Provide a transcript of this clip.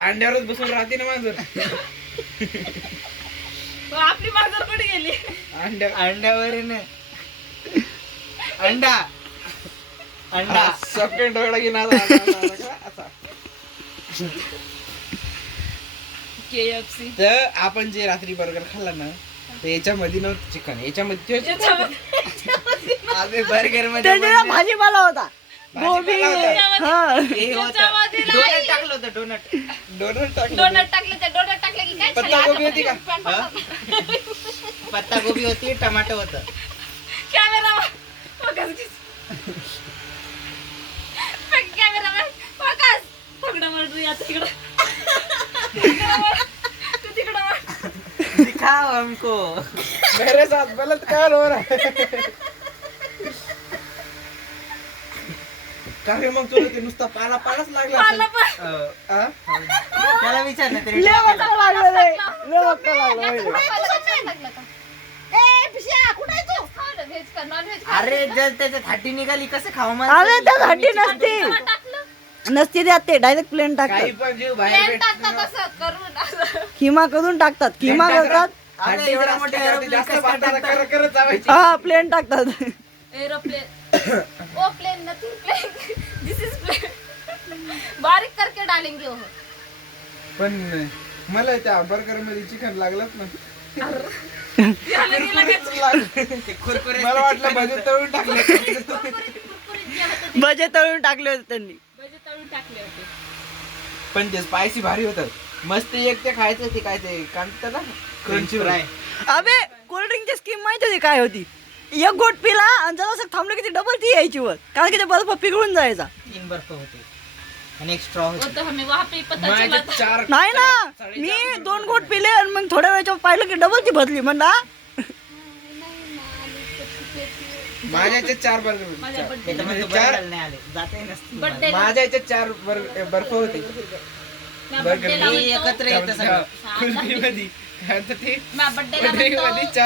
अंड्यावरच बसून राहते ना मांजर. आपली मांजर कुठे गेली? अंड्यावर आहे ना. अंडा अंडा सेकंड डोळा घेऊन KFC. तर आपण जे रात्री बर्गर खाल्ला ना तर याच्यामध्ये नव्हतं चिकन, याच्यामध्ये अबे बर्गर मध्ये त्याच्यात भाजीपाला होता, गोबी. हा हे होतं डोनट टाकलं होतं डोनट. डोनट टाकलं. डोनट टाकले ते डोनट टाकले की काय पत्ता गोबी होती का? पत्ता गोबी होती, टमाटो होतं. कॅमेरामॅन फोकस कॅमेरामॅन फोकस पकडा मार तू या तिकडं तू तिकडं मार. दिखाओ हमको. मेरे साथ बलात्कार हो रहा है. का रे मग तुला ते नुसता पालाच लागला पाला असेल. पण आ? त्याला विचार ना तरी. लय वक्ता लागलं रे, लय वक्ता लागलं माहिती. अरे जर त्याच्यात हाटी निघाली कसं खाऊ मला. अरे त्यात हड्डी नसते, नसते त्यात, ते डायरेक्ट प्लेन काही टाकतात. पण जीव बाहेर भेटतो. किमा करून टाकतात, किमा करतात. अरे एवढा मोठा aeroplane जास्त कसं काय पाताला टाकतात? करत जावायची. हा प्लेन टाकतात. Aeroplane oh plane nothing plane this is plane बारीक करके डालेंगे वो. पण मला त्या बर्गर मध्ये चिकन लागलंच ना. याला गेला का? ते कुरकुरे मला वाटलं भजे तळून टाकले. भजे तळून टाकले होते त्यांनी. भजे तळून टाकले होते. पण ते स्पायसी भारी होतं. मस्त एक ते खायचं ते काय ते कांत ना क्रंची फ्राय. अबे कोल्ड्रिंकची स्कीम माहिती होती काय होती? एक गोट पिला आणि जरा असं थांबलं की ती डबल ती यायची वर, कारण की ते बर्फ पिघळून जायचा. 3 बर्फ होते आणि एक स्ट्रॉ वो होती. तो हमें वहाँ पे ही पता माझे चला था. 4 नाही ना, मी 2 गोट पिले आणि मग थोड्या वेळच्या पाहिलं की डबल ती भरली. म्हणला माझ्या याच्यात 4 बर्गर माझ्या होते. birthday ते तर ला- म्हणतो बर्गर नाही आले जाते नसते. Birthday ला- माझ्या याच्यात 4 बर्फ होते. म्या बर्गर birthday ला हे म्हणतो- एकत्र येतं सगळं. कुल्फीमध्ये काय म्हणतात ते? म्या birthday ला कुल्फीमध्ये म्हणतो- 4